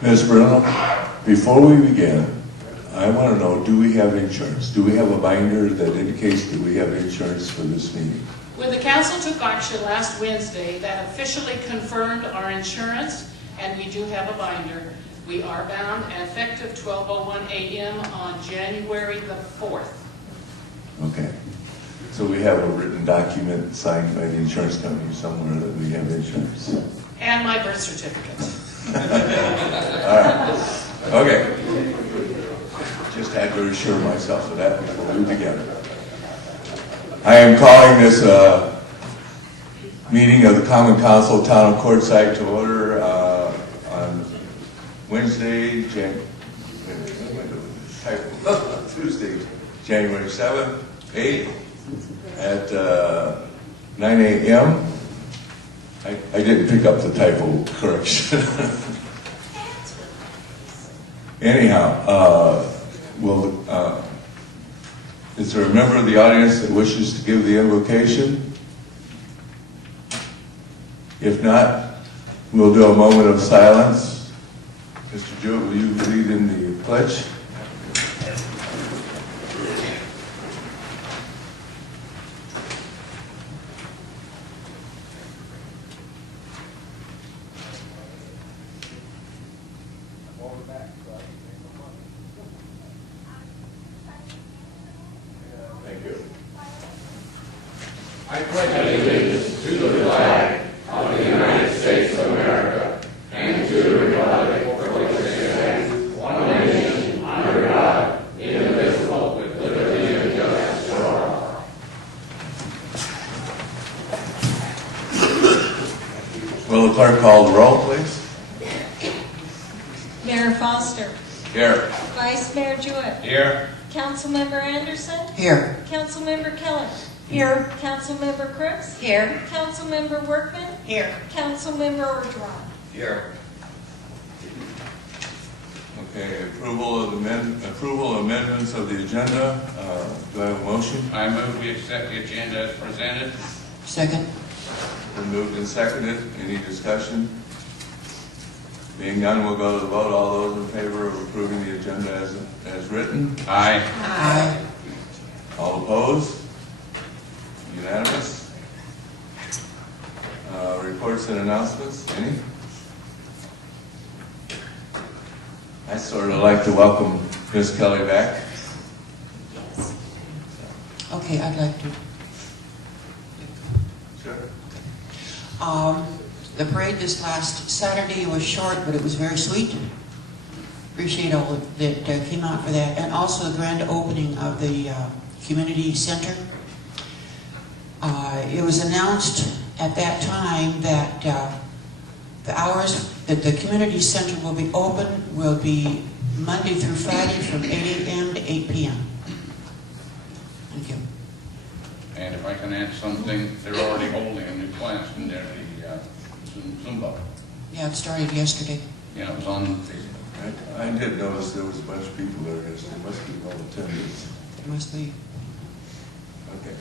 Ms. Bruno, before we begin, I want to know, do we have insurance? Do we have a binder that indicates that we have insurance for this meeting? When the council took action last Wednesday, that officially confirmed our insurance, and we do have a binder. We are bound and effective 12:01 a.m. on January the 4th. Okay. So we have a written document signed by the insurance company somewhere that we have insurance. And my birth certificate. All right. Okay. Just had to assure myself of that before we begin. I am calling this meeting of the Common Council Town of Quartzsite to order on Wednesday, Tuesday, January 7th, 8th at 9 a.m. I didn't pick up the typo correction. Anyhow, is there a member of the audience that wishes to give the invocation? If not, we'll do a moment of silence. Mr. Jewett, will you lead in the pledge? Thank you. I pledge allegiance to the flag of the United States of America and to the republic for which it stands, one nation, under God, indivisible, with liberty and justice for all. Will the clerk call the roll, please? Mayor Foster. Here. Vice Mayor Jewett. Here. Councilmember Anderson. Here. Councilmember Kelly. Here. Councilmember Crooks. Here. Councilmember Workman. Here. Councilmember Orgeron. Here. Okay, approval of amendments of the agenda. Do I have a motion? I move we accept the agenda as presented. Second. Been moved and seconded. Any discussion? Being none, we'll go to the vote. All those in favor of approving the agenda as written? Aye. Aye. All opposed? Unanimous? Reports and announcements? Any? I sort of like to welcome Ms. Kelly back. Okay, I'd like to. Sure. The parade this last Saturday was short, but it was very sweet. Appreciate all that came out for that. And also the grand opening of the community center. It was announced at that time that the hours that the community center will be open will be Monday through Friday from 8 a.m. to 8 p.m. Thank you. And if I can add something, they're already holding a new class in there, the Zumba. Yeah, it started yesterday. Yeah, it was on. I did notice there was a bunch of people there. There must be well attendance. It must be. Okay.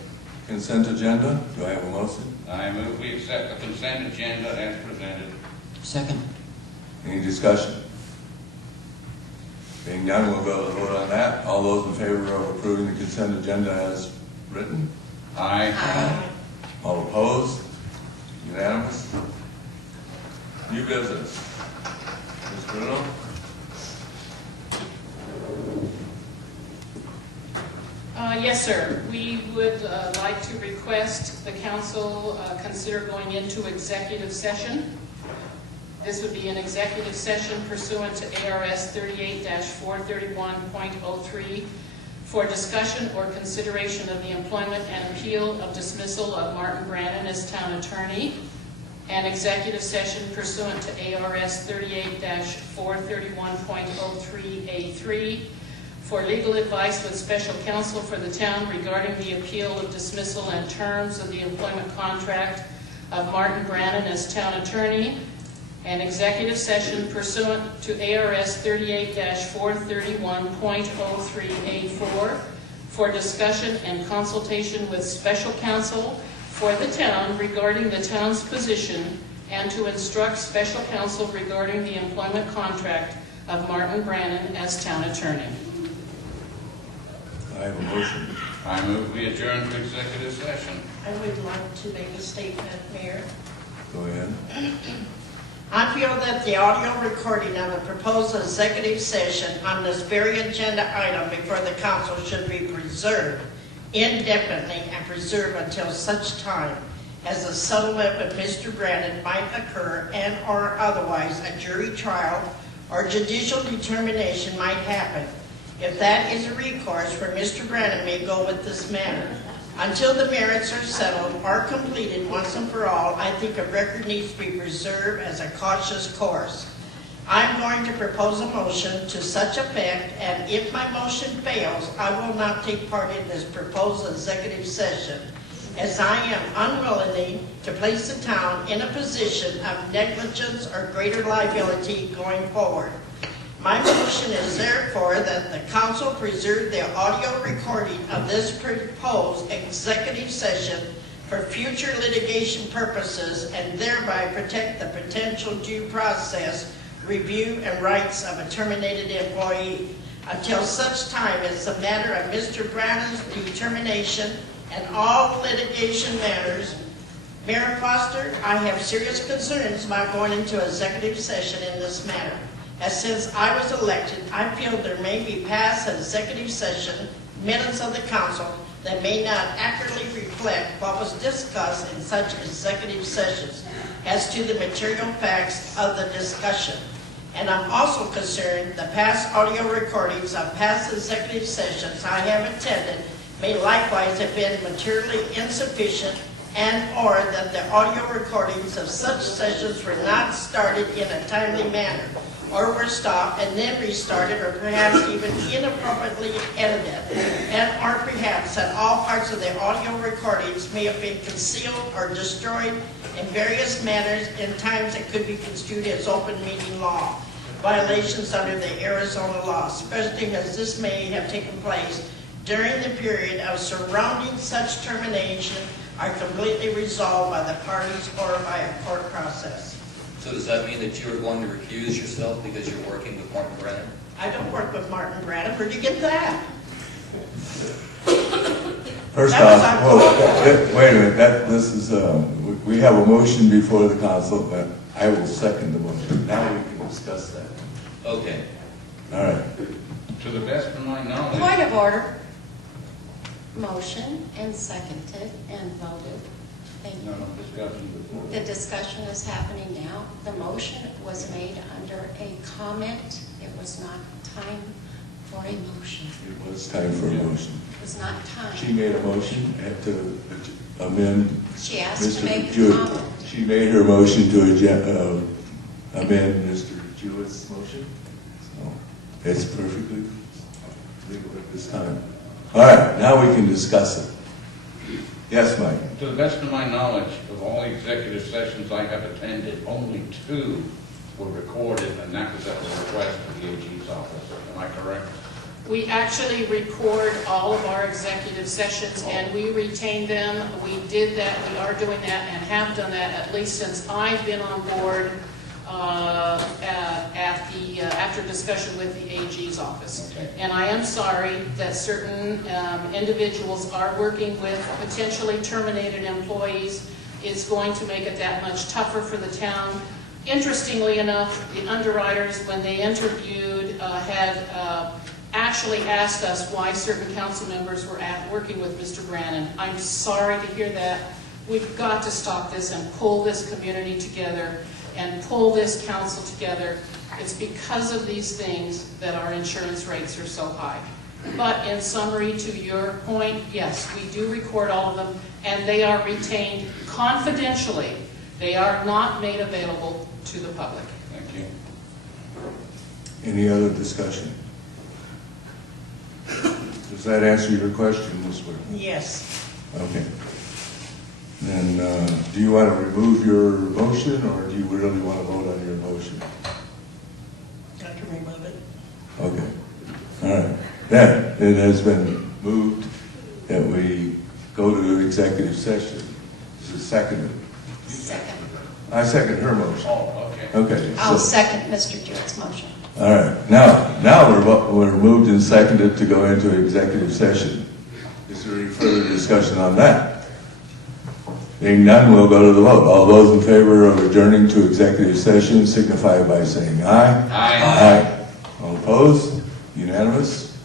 Consent agenda. Do I have a motion? I move we accept the consent agenda as presented. Second. Any discussion? Being none, we'll go to the vote on that. All those in favor of approving the consent agenda as written? Aye. Aye. All opposed? Unanimous? New business. Ms. Bruno? Yes, sir. We would like to request the council consider going into executive session. This would be an executive session pursuant to ARS 38-431.03 for discussion or consideration of the employment and appeal of dismissal of Martin Brannon as town attorney, and executive session pursuant to ARS 38-431.03A3 for legal advice with special counsel for the town regarding the appeal of dismissal and terms of the employment contract of Martin Brannon as town attorney, and executive session pursuant to ARS 38-431.03A4 for discussion and consultation with special counsel for the town regarding the town's position and to instruct special counsel regarding the employment contract of Martin Brannon as town attorney. I have a motion. I move we adjourn to executive session. I would like to make a statement, Mayor. Go ahead. I feel that the audio recording of the proposed executive session on this very agenda item before the council should be preserved indefinitely and preserved until such time as a settlement with Mr. Brandon might occur and or otherwise a jury trial or judicial determination might happen. If that is a recourse where Mr. Brandon may go with this matter. Until the merits are settled or completed once and for all, I think a record needs to be preserved as a cautious course. I'm going to propose a motion to such effect, and if my motion fails, I will not take part in this proposed executive session, as I am unwilling to place the town in a position of negligence or greater liability going forward. My motion is therefore that the council preserve the audio recording of this proposed executive session for future litigation purposes and thereby protect the potential due process, review, and rights of a terminated employee until such time as the matter of Mr. Brannon's determination and all litigation matters. Mayor Foster, I have serious concerns about going into executive session in this matter. As since I was elected, I feel there may be past executive session minutes of the council that may not accurately reflect what was discussed in such executive sessions as to the material facts of the discussion. And I'm also concerned the past audio recordings of past executive sessions I have attended may likewise have been materially insufficient and or that the audio recordings of such sessions were not started in a timely manner, or were stopped and then restarted, or perhaps even inappropriately edited, and or perhaps that all parts of the audio recordings may have been concealed or destroyed in various manners in times that could be construed as open meeting law violations under the Arizona law, especially as this may have taken place during the period of surrounding such termination are completely resolved by the parties or by a court process. So does that mean that you are going to recuse yourself because you're working with Martin Brannon? I don't work with Martin Brannon. Where'd you get that? First That was off, wait a minute, this is, we have a motion before the council, but I will second the motion. Now we can discuss that. Okay. All right. To the best of my knowledge. Point of order. Motion and seconded and voted. Thank you. No, discussion before. The discussion is happening now. The motion was made under a comment. It was not time for a motion. It was time for a motion. It was not time. She made a motion to amend. She asked to make a Jewett. comment. She made her motion to amend Mr. Jewett's motion. So it's perfectly legal at this time. All right, now we can discuss it. Yes, Mike. To the best of my knowledge, of all the executive sessions I have attended, only 2 were recorded, and that was at the request of the AG's office. Am I correct? We actually record all of our executive sessions and we retain them. We did that, we are doing that and have done that at least since I've been on board after discussion with the AG's office. Okay. And I am sorry that certain individuals are working with potentially terminated employees. It's going to make it that much tougher for the town. Interestingly enough, the underwriters, when they interviewed, had actually asked us why certain council members were working with Mr. Brannon. I'm sorry to hear that. We've got to stop this and pull this community together and pull this council together. It's because of these things that our insurance rates are so high. But in summary, to your point, yes, we do record all of them, and they are retained confidentially. They are not made available to the public. Thank you. Any other discussion? Does that answer your question, Ms. Whitman? Yes. Okay. Then, do you want to remove your motion, or do you really want to vote on your motion? I can remove it. Okay. All right. Then, it has been moved that we go to the executive session. Is it seconded? Second. I second her motion. Oh, okay. Okay. I'll so- second Mr. Jewett's motion. All right, now we're moved and seconded to go into executive session. Is there any further discussion on that? Being none, we'll go to the vote. All those in favor of adjourning to executive session signify by saying aye. Aye. All opposed? Unanimous?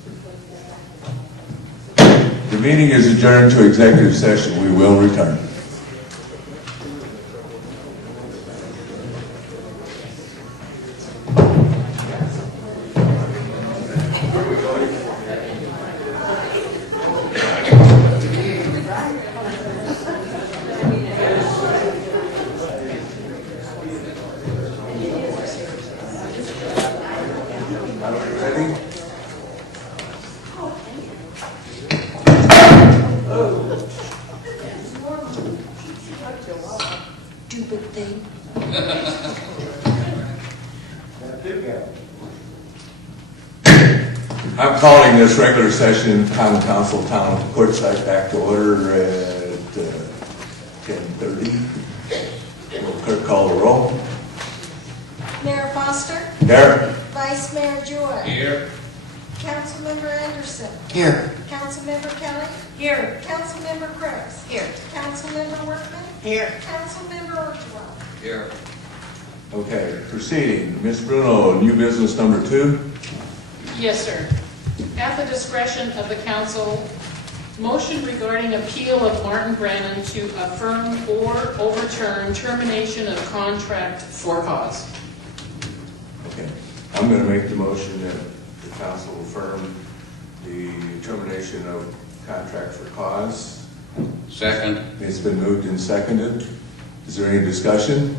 The meeting is adjourned to executive session. We will return. Ready? Stupid thing. I'm calling this regular session, Common Council Town Courtside back to order at 10:30. Will clerk call the roll? Mayor Foster, Here. Vice Mayor Jewett, Here. Councilmember Anderson, Here. Councilmember Kelly, Here. Councilmember Crooks, Here. Councilmember Workman, Here. Councilmember Ortwell. Here. Okay, proceeding. Ms. Bruno, new business number 2. Yes, sir. At the discretion of the council, motion regarding appeal of Martin Brannon to affirm or overturn termination of contract for cause. Okay, I'm going to make the motion that the council affirm the termination of contract for cause. Second. It's been moved and seconded. Is there any discussion?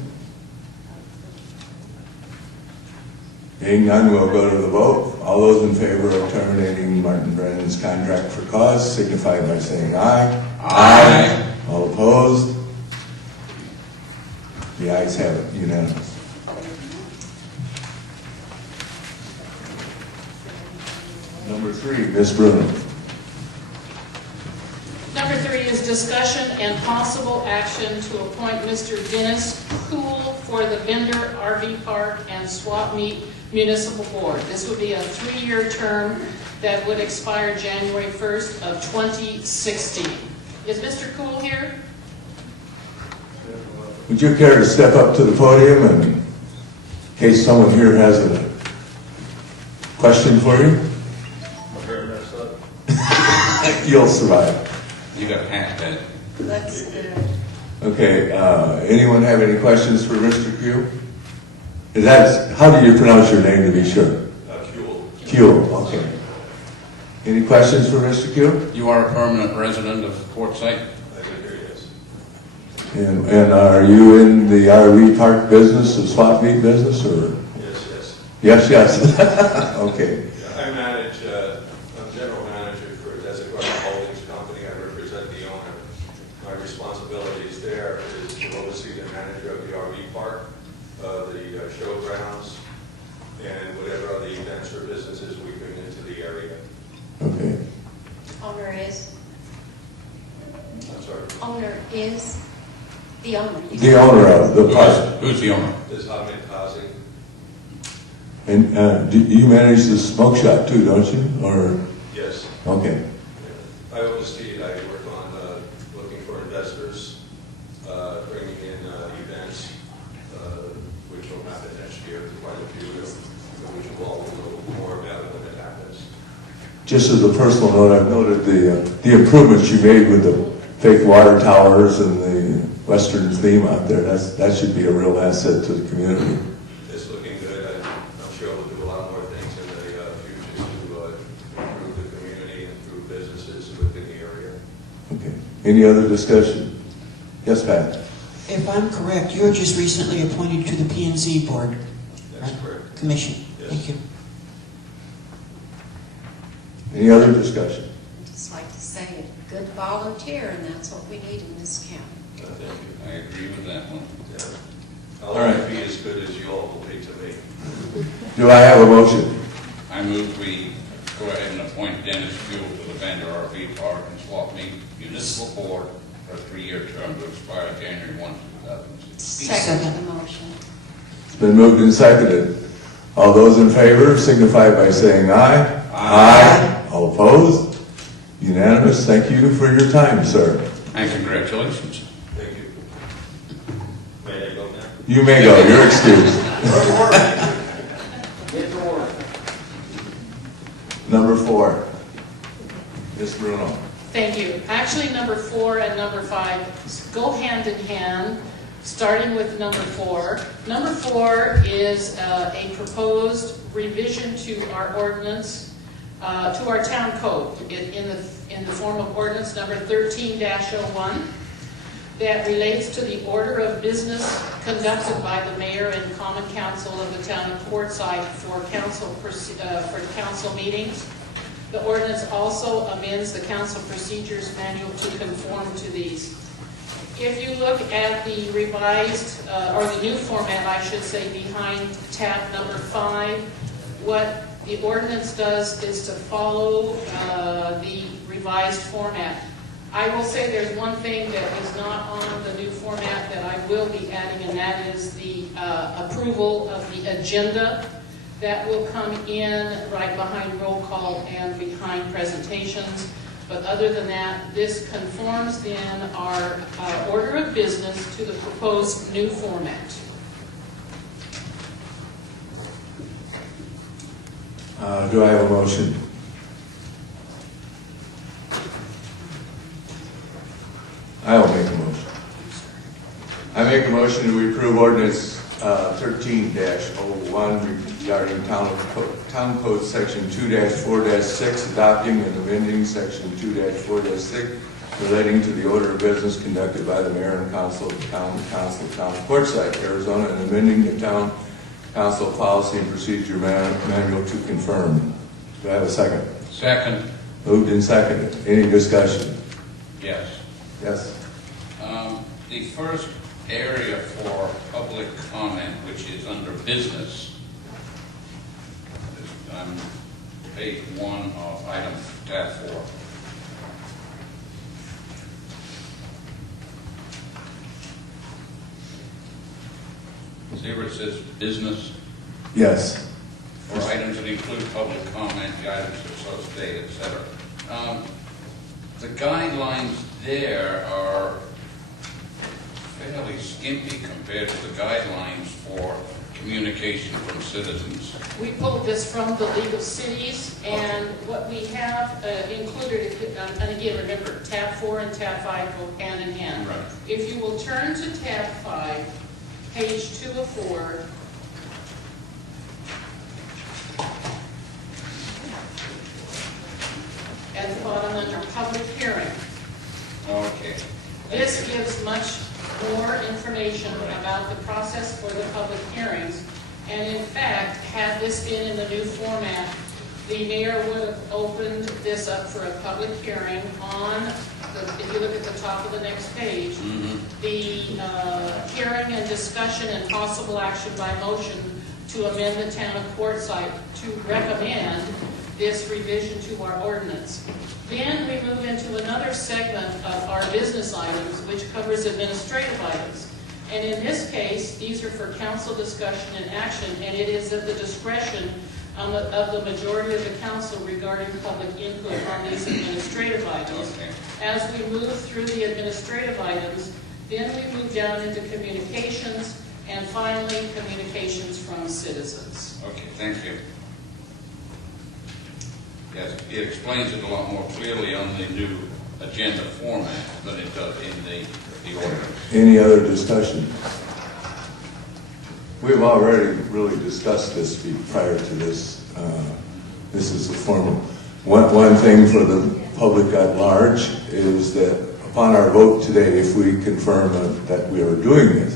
Being none, we'll go to the vote. All those in favor of terminating Martin Brannon's contract for cause signify by saying aye. Aye. All opposed? The ayes have it, unanimous. Number 3, Ms. Bruno. Number 3 is discussion and possible action to appoint Mr. Dennis Cool for the Vendor RV Park and Swap Meet Municipal Board. This would be a 3-year term that would expire January 1st of 2016. Is Mr. Cool here? Would you care to step up to the podium in case someone here has a question for you? You'll survive. You got past that. Let's do it. Okay, anyone have any questions for Mr. Q? How do you pronounce your name to be sure? Q, okay. Any questions for Mr. Q? You are a permanent resident of Quartzsite? And are you in the RV park business, the swap meet business, or? Yes. Yes. Okay. I manage, I'm general manager for Desert Garden Holdings Company. I represent the owner. My responsibilities there is to oversee the manager of the RV park, the showgrounds, and whatever other events or businesses we bring into the area. Okay. Owner is? I'm sorry. Owner is? The owner. The owner of the park. Who's the owner? This is Ahmed Kazi. And you manage the smoke shop too, don't you? Or, Yes. okay. I oversee it. I work on looking for investors, bringing in events, which will happen next year, quite a few, which we'll all know more about it when it happens. Just as a personal note, I've noted the improvements you made with the fake water towers and the Western theme out there. That should be a real asset to the community. It's looking good. I'm sure we'll do a lot more things in the future to improve the community and improve businesses within the area. Okay. Any other discussion? Yes, Pat? If I'm correct, you were just recently appointed to the P&Z board. That's right? correct. Commission. Yes. Thank you. Any other discussion? I'd just like to say a good volunteer, and that's what we need in this county. Thank you. I agree with that one. Yeah. All I'll right. only be as good as you all will be to me. Do I have a motion? I move we go ahead and appoint Dennis Buell to the Vendor RV Park and Swap Meet Municipal Board for a 3-year term to expire January 1, 2016. Second the motion. It's been moved and seconded. All those in favor signify by saying aye. Aye. All opposed? Unanimous. Thank you for your time, sir. And congratulations. Thank you. May I go now? You may go. You're excused. Number 4. Ms. Bruno. Thank you. Actually, number 4 and number 5 go hand in hand, starting with number 4. Number 4 is a proposed revision to our ordinance, to our town code, in the form of ordinance number 13-01, that relates to the order of business conducted by the mayor and common council of the town of Quartzsite for council meetings. The ordinance also amends the council procedures manual to conform to these. If you look at the revised, or the new format, I should say, behind tab number 5, what the ordinance does is to follow the revised format. I will say there's one thing that is not on the new format that I will be adding, and that is the approval of the agenda. That will come in right behind roll call and behind presentations. But other than that, this conforms then our order of business to the proposed new format. Do I have a motion? I'll make a motion. I make a motion that we approve ordinance 13-01 regarding Town Code Section 2-4-6, adopting and amending Section 2-4-6 relating to the order of business conducted by the mayor and council of the town of Quartzsite, Arizona, and amending the town council policy and procedure manual to confirm. Do I have a second? Second. Moved and seconded. Any discussion? Yes. Yes. The first area for public comment, which is under business, is on page 1 of item tab 4. See where it says business? Yes. For items that include public comment, the items are so stated, etc. The guidelines there are fairly skimpy compared to the guidelines for communication from citizens. We pulled this from the League of Cities, and what we have included, and again, remember, tab 4 and tab 5 go hand in hand. Right. If you will turn to tab 5, page 2 of 4, at the bottom under public hearing. Okay. This gives much more information about the process for the public hearings. And in fact, had this been in the new format, the mayor would have opened this up for a public hearing on, if you look at the top of the next page, the hearing and discussion and possible action by motion to amend the town of Quartzsite to recommend this revision to our ordinance. Then we move into another segment of our business items, which covers administrative items. And in this case, these are for council discussion and action, and it is at the discretion of the majority of the council regarding public input on these administrative items. Okay. As we move through the administrative items, then we move down into communications, and finally, communications from citizens. Okay, thank you. Yes, it explains it a lot more clearly on the new agenda format than it does in the order. Any other discussion? We've already really discussed this prior to this. This is a formal. One thing for the public at large is that upon our vote today, if we confirm that we are doing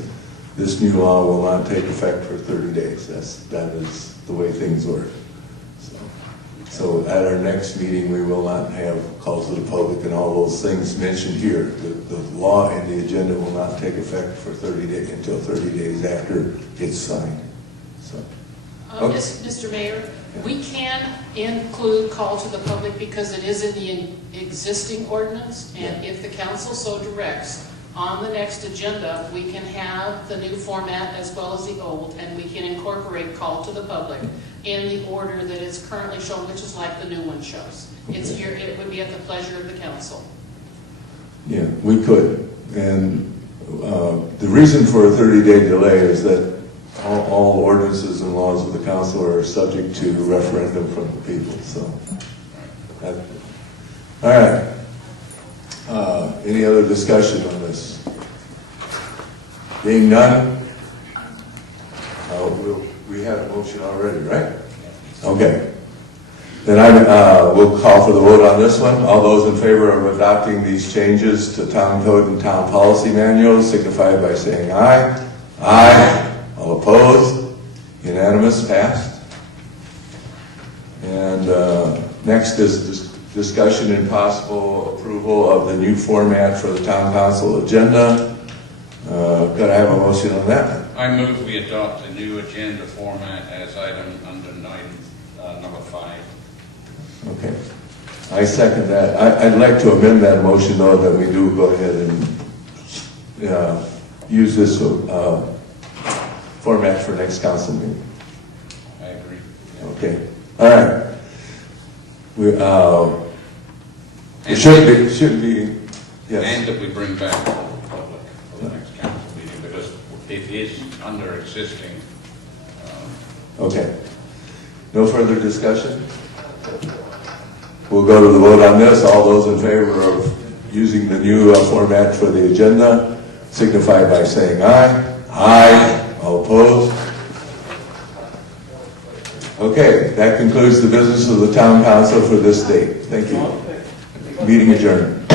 this new law will not take effect for 30 days. That is the way things work. So at our next meeting, we will not have calls to the public and all those things mentioned here. The law and the agenda will not take effect for 30 days until 30 days after it's signed. So, okay. Mr. Mayor, we can include call to the public because it is in the existing ordinance, and if the council so directs, on the next agenda, we can have the new format as well as the old, and we can incorporate call to the public in the order that it's currently shown, which is like the new one shows. It would be at the pleasure of the council. Yeah, we could. And the reason for a 30-day delay is that all ordinances and laws of the council are subject to referendum from the people, so. All right. Any other discussion on this? Being none, we have a motion already, right? Okay. Then we'll call for the vote on this one. All those in favor of adopting these changes to town code and town policy manuals signify by saying aye. Aye. All opposed? Unanimous, passed. And next is discussion and possible approval of the new format for the town council agenda. Could I have a motion on that? I move we adopt the new agenda format as item under number 5. Okay. I second that. I'd like to amend that motion, though, that we do go ahead and use this format for next council meeting. I agree. Okay. All right. It should be, yes. And that we bring back to the public for the next council meeting, because it is under existing. Okay. No further discussion? We'll go to the vote on this. All those in favor of using the new format for the agenda signify by saying aye. Aye. All opposed? Okay, that concludes the business of the town council for this date. Thank you. Meeting adjourned.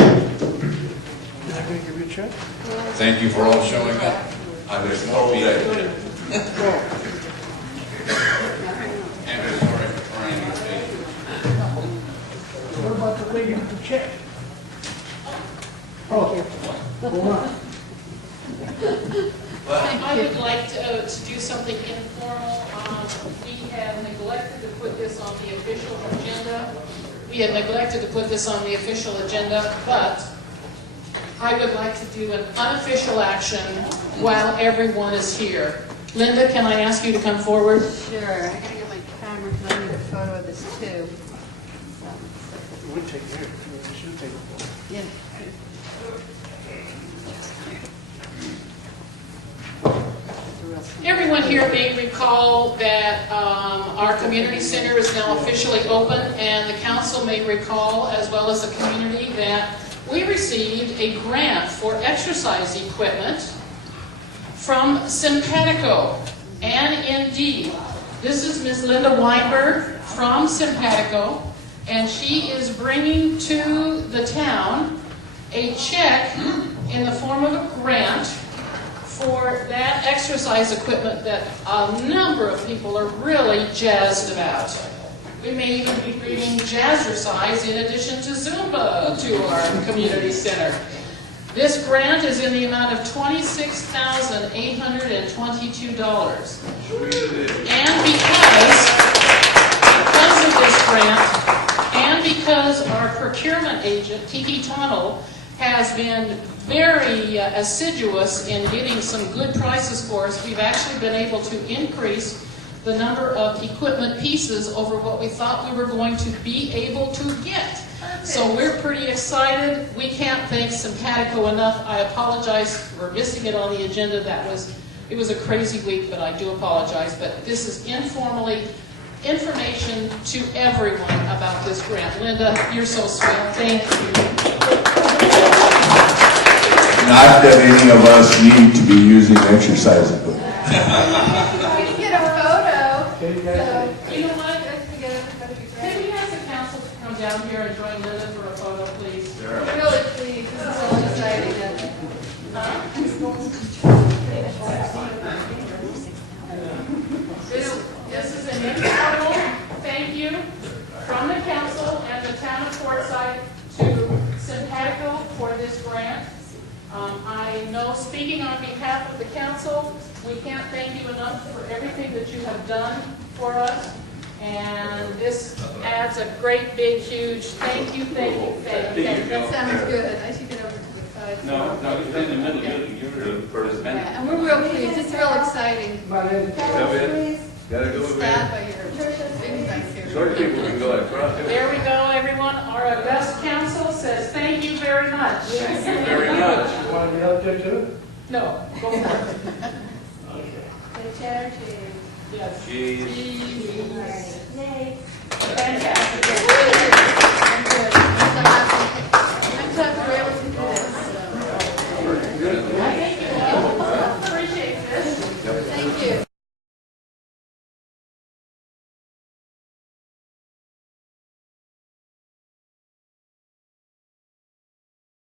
Thank you for all showing up. I was told that. And we're sorry for trying to stay. What about the lady with the check? Oh, hold on. I would like to do something informal. We have neglected to put this on the official agenda. But I would like to do an unofficial action while everyone is here. Linda, can I ask you to come forward? Sure, I gotta get my camera because I need a photo of this too. We'll take care of it. She'll take it. Yeah. Everyone here may recall that our community center is now officially open, and the council may recall, as well as the community, that we received a grant for exercise equipment from Simpatico. And indeed, this is Ms. Linda Weinberg from Simpatico, and she is bringing to the town a check in the form of a grant for that exercise equipment that a number of people are really jazzed about. We may even be bringing jazzercise in addition to Zumba to our community center. This grant is in the amount of $26,822. And because of this grant, and because our procurement agent, Tiki Tunnel, has been very assiduous in getting some good prices for us, we've actually been able to increase the number of equipment pieces over what we thought we were going to be able to get. So we're pretty excited. We can't thank Simpatico enough. I apologize for missing it on the agenda. It was a crazy week, but I do apologize. But this is informally information to everyone about this grant. Linda, you're so sweet. Thank you. Not that any of us need to be using exercise equipment. We can get a photo. You know what? Can you ask the council to come down here and join Linda for a photo, please? Really please, this is so exciting. This is an informal thank you from the council and the town of Forsyth to Simpatico for this grant. I know, speaking on behalf of the council, we can't thank you enough for everything that you have done for us. And this adds a great, big, huge thank you, thank you, thank you. That sounds good. I should get over to the side. No, you're in the middle, you're the first. Yeah, and we're real pleased, it's real exciting. Come in. Gotta go in. Glad by your things like here. Short people can go across. There we go, everyone. Our august council says thank you very much. Thank you very much. You want to get up there too? No, go for it. The chair to. Yes. Cheese. Fantastic. I'm so happy. I'm so happy we're able